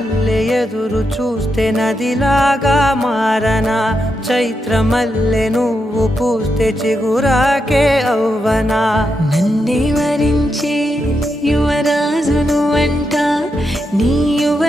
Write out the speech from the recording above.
మల్లె ఎదురు చూస్తే నదిలాగా మారనా చైత్ర మల్లె నువ్వు పూస్తే చిగురాకే అవ్వనా నన్నే వరించే యువరాజును అంట నీ యువ